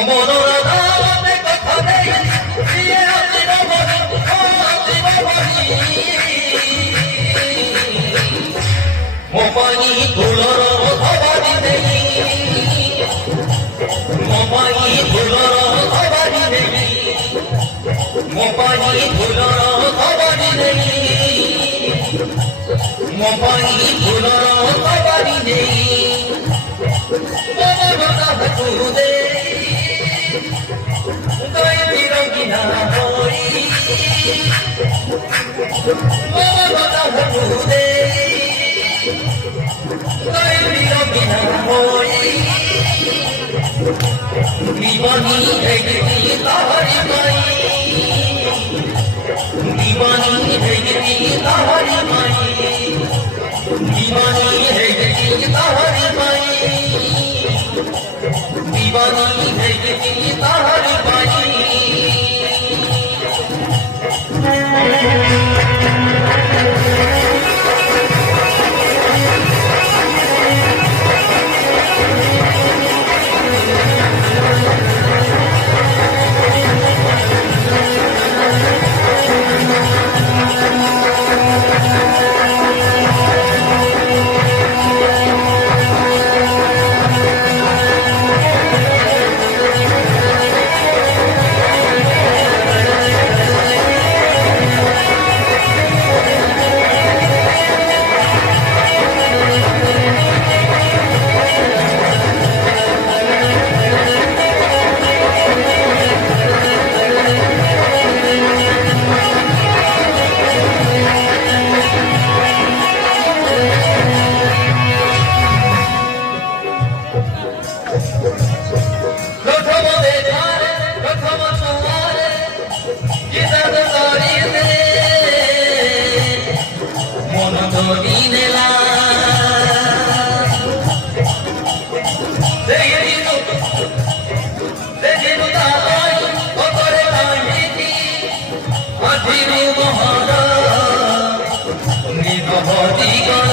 মনোরধাতে কথা নেই দিয়ে আসিব বলি আসিব বলি মোপানি ফুলর ধবারি নেই মোপানি ফুলর ধবারি নেই মোপানি ফুলর ধবারি নেই মোপানি ফুলর ধবারি নেই মনোরধ কুদে দৈবী রঙিনা হই মনোরধ কুদে দৈবী রঙিনা হই দিবানি হেগি তাহারি মাই দিবানি হেগি তাহারি মাই দিবানি হেগি তাহারি মাই দিবানি হেগি তাহারি মাই Hadi